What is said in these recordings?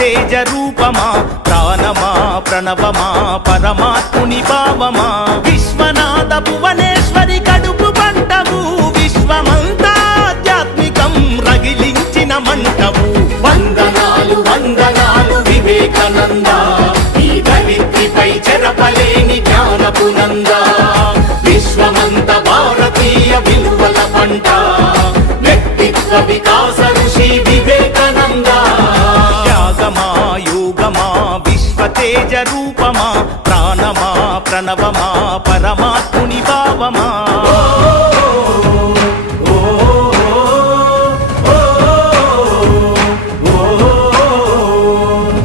తేజ రూపమా ప్రాణమా ప్రణవమా పరమాత్ముని భావమా విశ్వనాథ భువనేశ్వరి కడుపు పంటవు విశ్వమంతా ఆధ్యాత్మికం రగిలించిన మంటవు వందనాలు వందనాలు వివేకానంద ఈ ధరిత్రిపై చెరపలేని జ్ఞానపు నంద విశ్వమంత భారతీయ విలువల పంట వ్యక్తిత్వ వికాస ఋషి వివేకానంద త్యాగమా యోగమా విశ్వ తేజ రూపమా ప్రాణమా ప్రణవమా పరమాత్ముని భావమా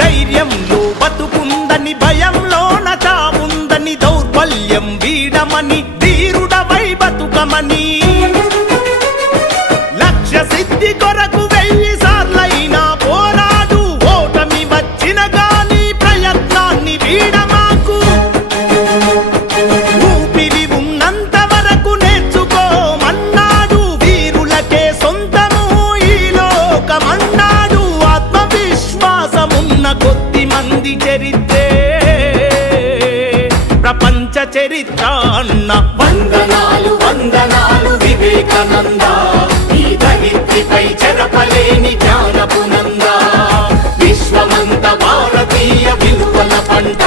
ధైర్యంలో బతుకుందని భయంలోన చావుందని దౌర్బల్యం వీడమని ధీరుడవై బతుకమని లక్ష్య సిద్ధి కొరకు 1000 సార్లైనా పోరాడు ఓటమి వచ్చిన గాని ప్రయత్నాన్ని వీడమాకు ఊపిరి ఉన్నంత వరకు నేర్చుకోమన్నాడు వీరులకే సొంతము ఈ లోకమన్నాడు ఆత్మవిశ్వాసమున్న కొద్ది మంది చరిత్రే ప్రపంచ చరిత్ర అన్న వందనాలు వందనాలు వివేకానంద ఈ ధరిత్రిపై చెరపలేని జ్ఞానపు నంద విశ్వమంత భారతీయ విలువల పంట